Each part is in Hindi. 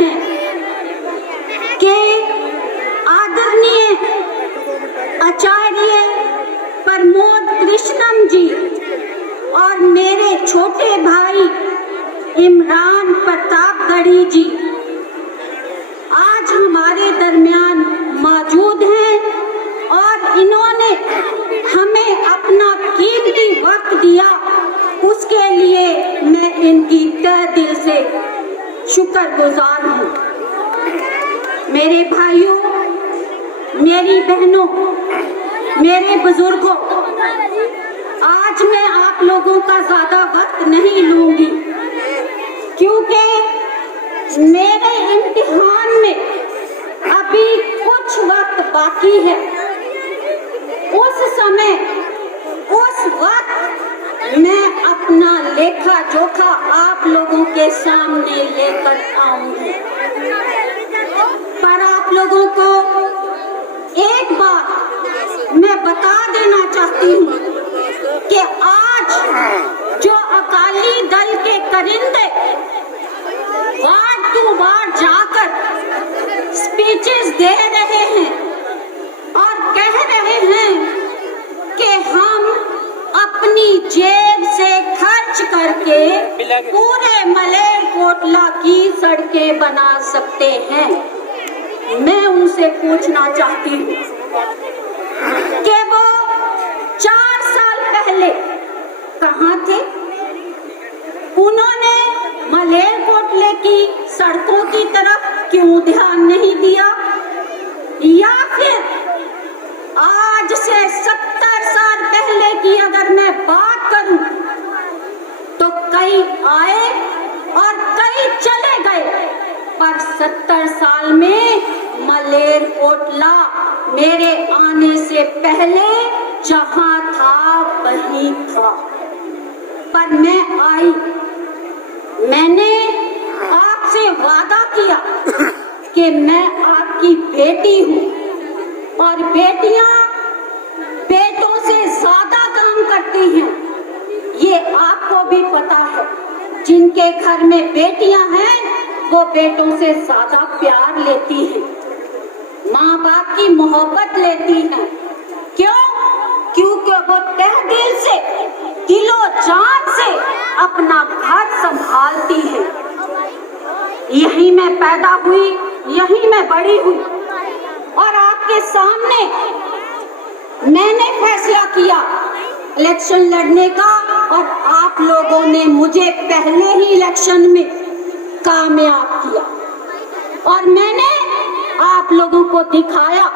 हैं कि आदरणीय आचार्य प्रमोद कृष्णम जी और मेरे छोटे भाई इमरान प्रतापगढ़ी जी आज हमारे दरमियान मौजूद हैं और इन्होंने हमें अपना कीमती वक्त दिया। उसके लिए मैं इनकी तहे दिल से शुक्रगुजार हूँ। मेरे भाइयों, मेरी बहनों, मेरे बुजुर्गों, आज मैं आप लोगों का ज्यादा वक्त नहीं लूंगी क्योंकि मेरे इम्तिहान में अभी कुछ वक्त बाकी है। उस समय, उस वक्त मैं अपना लेखा जोखा आप लोगों के सामने लेकर आऊंगी। पर आप लोगों को एक बात मैं बता देना चाहती हूँ कि आज जो अकाली दल के करिंदे वार्ड टू वार्ड जाकर स्पीचेस दे रहे हैं और कह रहे हैं कि हम अपनी जेब से खर्च करके पूरे मलेरकोटला की सड़कें बना सकते हैं, मैं उनसे पूछना चाहती हूँ कि वो 4 साल पहले कहाँ थे? उन्होंने मलेरकोटले की सड़कों की तरफ क्यों ध्यान नहीं दिया? या फिर आज से 70 साल पहले की अगर मैं बात करूं तो कई आए और कई चले गए, पर 70 साल में मलेरकोटला मेरे आने से पहले जहां था वहीं था। पर मैं आई, मैंने आपसे वादा किया कि मैं आपकी बेटी हूँ और बेटियां बेटों से ज्यादा काम करती हैं, ये आपको भी पता है। जिनके घर में बेटियां हैं वो बेटों से ज्यादा प्यार लेती हैं, माँ बाप की मोहब्बत लेती हैं। क्यों? क्योंकि वो तहे दिल से, दिलो जान से अपना घर संभालती है। यहीं मैं पैदा हुई, यहीं मैं बड़ी हुई और आपके सामने मैंने फैसला किया इलेक्शन लड़ने का और आप लोगों ने मुझे पहले ही इलेक्शन में कामयाब किया और मैंने आप लोगों को दिखाया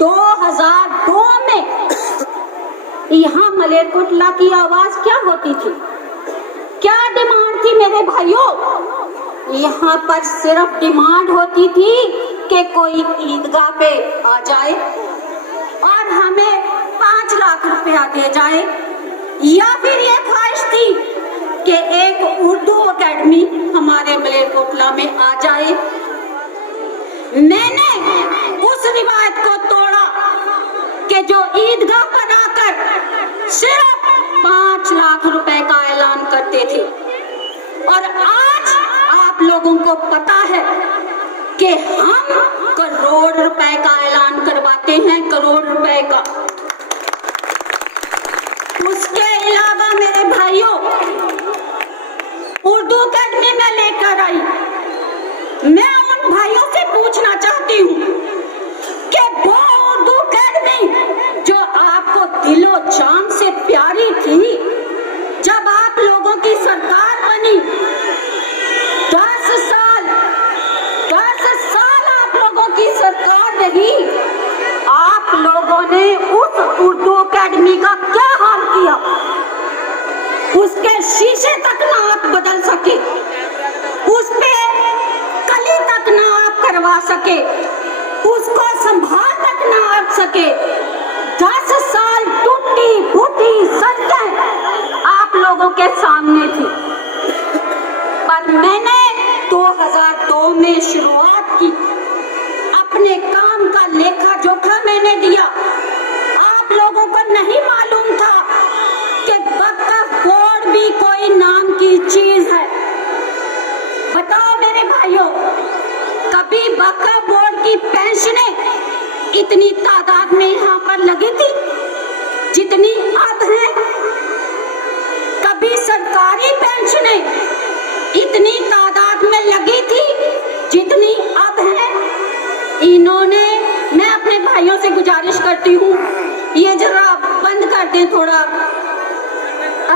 2002 में यहाँ मलेरकोटला की आवाज क्या होती थी, क्या डिमांड थी मेरे भाइयों? यहाँ पर सिर्फ डिमांड होती थी कि कोई ईदगाह पे आ जाए और हमें 5 लाख रुपया दे जाए, या फिर ये ख्वाहिश थी कि एक उर्दू एकेडमी हमारे मलेरकोटला में आ जाए। मैंने उस रिवायत को तोड़ा कि जो ईदगाह पर आकर सिर्फ 5 लाख रुपए का ऐलान करते थे और आज आप लोगों को पता है कि हम करोड़ रुपए का ऐलान करवाते हैं, करोड़ रुपए का। उसके अलावा मेरे भाइयों, उर्दू अकेडमी में लेकर आई। मैं उन भाइयों से पूछना चाहती हूँ कि वो उर्दू अकेडमी जो आपको दिलो जान से प्यारी थी, जब आप लोगों की सरकार बनी 10 साल आप लोगों की सरकार रही, आप लोगों ने उस उर्दू अकेडमी का क्या हाल किया? उसके शीशे तक ना आप बदल सके, उस पे कली तक ना आप करवा सके, उसको संभाल तक ना आप सके। 10 साल टूटी फूटी सड़कें आप लोगों के सामने थी, पर मैंने 2002 में शुरुआत की, अपने काम का लेखा जोखा मैंने दिया। आप लोगों को नहीं मालूम था कि वक्फ बोर्ड भी कोई नाम की चीज है। बताओ मेरे भाइयों, कभी वक्फ बोर्ड की पेंशनें इतनी तादाद में यहाँ पर लगी थी जितनी अब है? कभी सरकारी पेंशनें इतनी तादाद में लगी थी जितनी अब है? इन्होंने, मैं अपने भाइयों से गुजारिश करती हूँ ये जरा बंद कर दें थोड़ा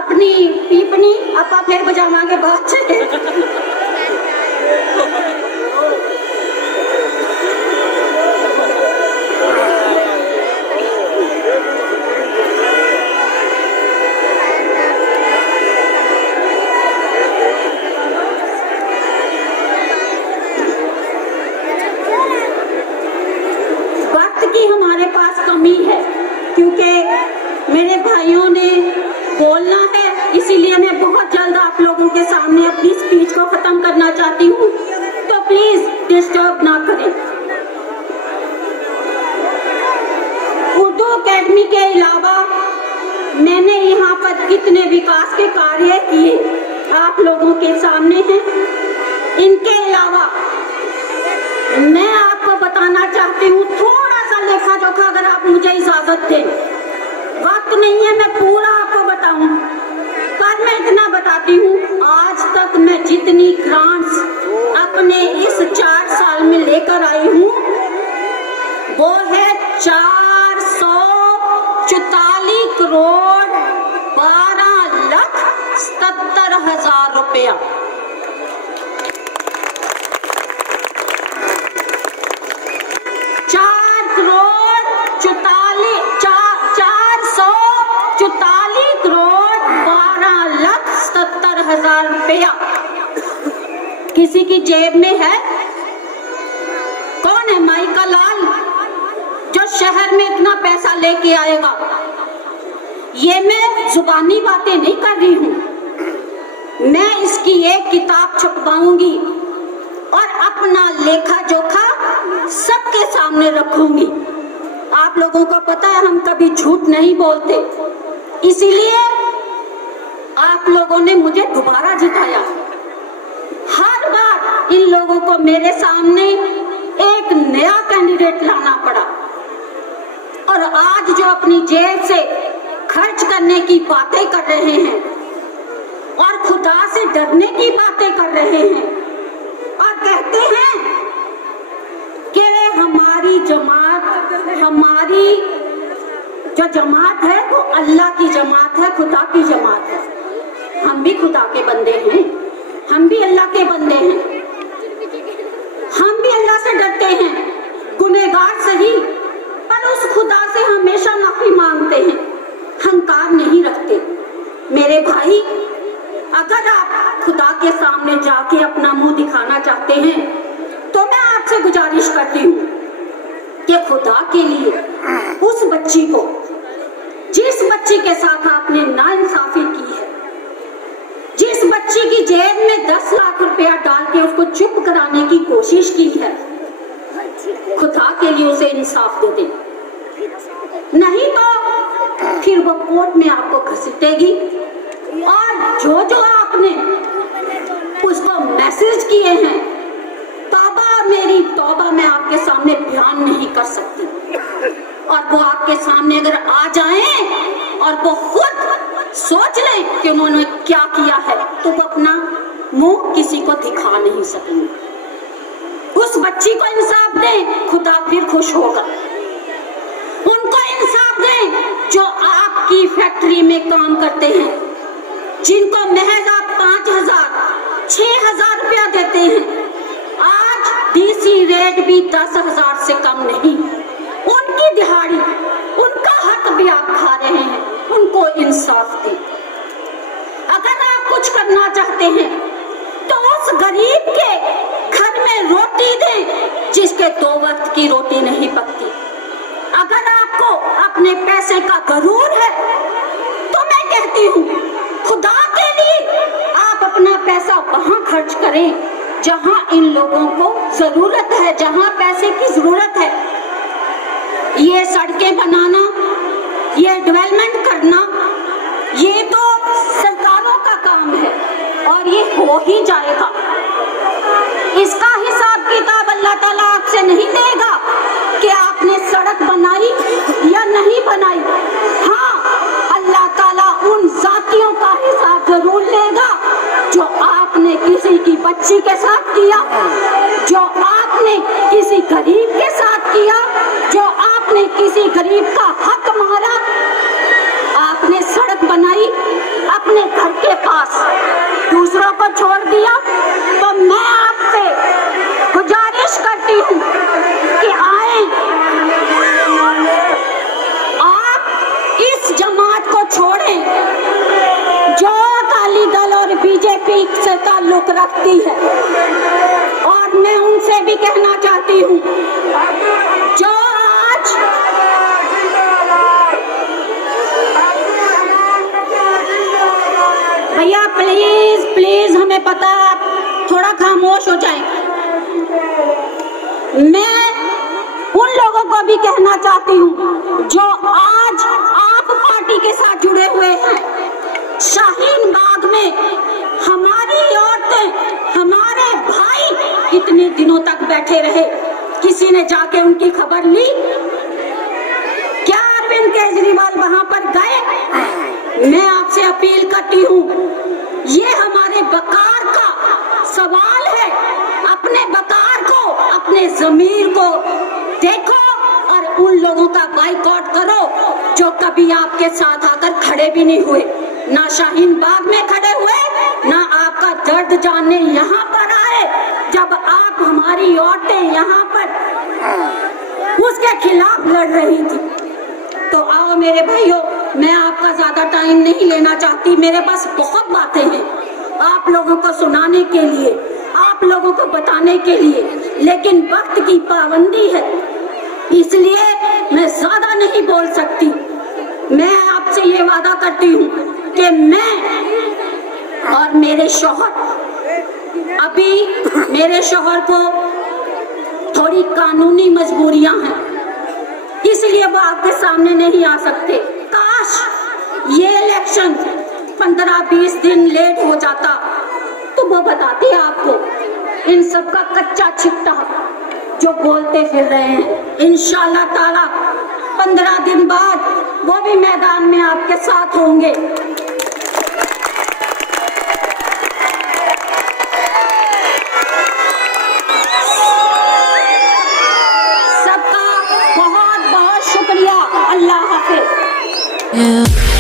अपनी पीपनी, अपा फिर बजावांगे बाद से। हमारे पास कमी है क्योंकि मेरे भाइयों ने बोलना है, इसीलिए मैं बहुत जल्द आप लोगों के सामने अपनी स्पीच को खत्म करना चाहती हूँ, तो प्लीज डिस्टर्ब ना करें। उर्दू एकेडमी के अलावा मैंने यहाँ पर कितने विकास के कार्य किए आप लोगों के सामने हैं। इनके अलावा मैं आपको बताना चाहती हूँ थोड़ा सा लेखा जोखा, अगर आप मुझे इजाजत दें। वक्त नहीं है मैं पूरा आपको बताऊं, पर मैं इतना बताती हूँ, आज तक मैं जितनी ग्रांट्स अपने इस 4 साल में लेकर आई हूँ वो है 444 करोड़ 12,77,000 रुपया। 444 करोड़ 12,77,000 रुपया किसी की जेब में है? कौन है माई का लाल जो शहर में इतना पैसा लेके आएगा? ये मैं जुबानी बातें नहीं कर रही हूँ, मैं इसकी एक किताब छपवाऊंगी और अपना लेखा जोखा सबके सामने रखूंगी। आप लोगों को पता है हम कभी झूठ नहीं बोलते, इसीलिए आप लोगों ने मुझे दोबारा जिताया। हर बार इन लोगों को मेरे सामने एक नया कैंडिडेट लाना पड़ा, और आज जो अपनी जेब से खर्च करने की बातें कर रहे हैं और खुदा से डरने की बातें कर रहे हैं और कहते हैं कि हमारी जमात, हमारी जो जमात है वो अल्लाह की जमात है, खुदा की जमात है। हम भी खुदा के बंदे हैं, हम भी अल्लाह के बंदे हैं, हम भी अल्लाह से डरते हैं, गुनहगार सही, पर उस खुदा से हमेशा माफी मांगते हैं, अहंकार नहीं रखते। मेरे भाई, अगर आप खुदा के सामने जाके अपना मुंह दिखाना चाहते हैं तो मैं आपसे गुजारिश करती हूँ कि खुदा के लिए उस बच्ची को, जिस बच्ची के साथ आपने नाइंसाफी की है, जिस बच्ची की जेब में 10 लाख रुपया डाल के उसको चुप कराने की कोशिश की है, खुदा के लिए उसे इंसाफ दे दें, नहीं तो फिर वो कोर्ट में आपको घसीटेगी। और जो आपने उसको मैसेज किए हैं, तौबा मेरी तौबा, मैं आपके सामने बयान नहीं कर सकती। और वो आपके सामने अगर आ जाएं और वो खुद सोच लें कि उन्होंने क्या किया है, तो वो अपना मुंह किसी को दिखा नहीं सकेंगे। उस बच्ची को इंसाफ दें, खुदा फिर खुश होगा। उनको इंसाफ दें जो आपकी फैक्ट्री में काम करते हैं, जिनको महज आप 5,000 6,000 रुपया देते हैं, आज डीसी रेट भी 10,000 से कम नहीं। उनकी दिहाड़ी, उनका हक भी आप खा रहे हैं, उनको इंसाफ दें। अगर आप कुछ करना चाहते हैं तो उस गरीब के घर में रोटी दें जिसके 2 वक्त की रोटी नहीं पकती। अगर आपको अपने पैसे का गरूर है तो मैं कहती हूँ खुदा के लिए आप अपना पैसा वहां खर्च करें जहां इन लोगों को जरूरत है, जहां पैसे की जरूरत है। ये सड़कें बनाना, ये डेवलपमेंट करना, ये तो सरकारों का काम है और ये हो ही जाएगा। इसका हिसाब किताब अल्लाह ताला रखती है। और मैं उनसे भी कहना चाहती हूँ जो आज भैया प्लीज प्लीज हमें पता, थोड़ा खामोश हो जाएं। मैं उन लोगों को भी कहना चाहती हूँ जो आज आप पार्टी के साथ जुड़े हुए हैं। शाहीन बाग में हमारी औरतें, हमारे भाई इतने दिनों तक बैठे रहे, किसी ने जाके उनकी खबर ली? क्या अरविंद केजरीवाल वहां पर गए? मैं आपसे अपील करती हूँ, ये हमारे वकार का सवाल है। अपने वकार को, अपने ज़मीर को देखो और उन लोगों का बाइकआउट करो जो कभी आपके साथ आकर खड़े भी नहीं हुए, ना शाहीन बाग में खड़े हुए, ना आपका दर्द जानने यहाँ पर आए जब आप हमारी औरतें यहाँ पर उसके खिलाफ लड़ रही थी। तो आओ मेरे भाइयों, मैं आपका ज्यादा टाइम नहीं लेना चाहती, मेरे पास बहुत बातें हैं आप लोगों को सुनाने के लिए, आप लोगों को बताने के लिए, लेकिन वक्त की पाबंदी है, इसलिए मैं ज्यादा नहीं बोल सकती। मैं आपसे ये वादा करती हूँ कि मैं और मेरे शौहर, अभी मेरे शौहर को थोड़ी कानूनी मजबूरियां हैं, इसलिए वो आपके सामने नहीं आ सकते। काश ये इलेक्शन 15-20 दिन लेट हो जाता तो वो बताते आपको इन सब का कच्चा छिट्टा जो बोलते फिर रहे हैं। इंशाल्लाह ताला 15 दिन बाद वो भी मैदान में आपके साथ होंगे। सबका बहुत बहुत शुक्रिया। अल्लाह हाफिज।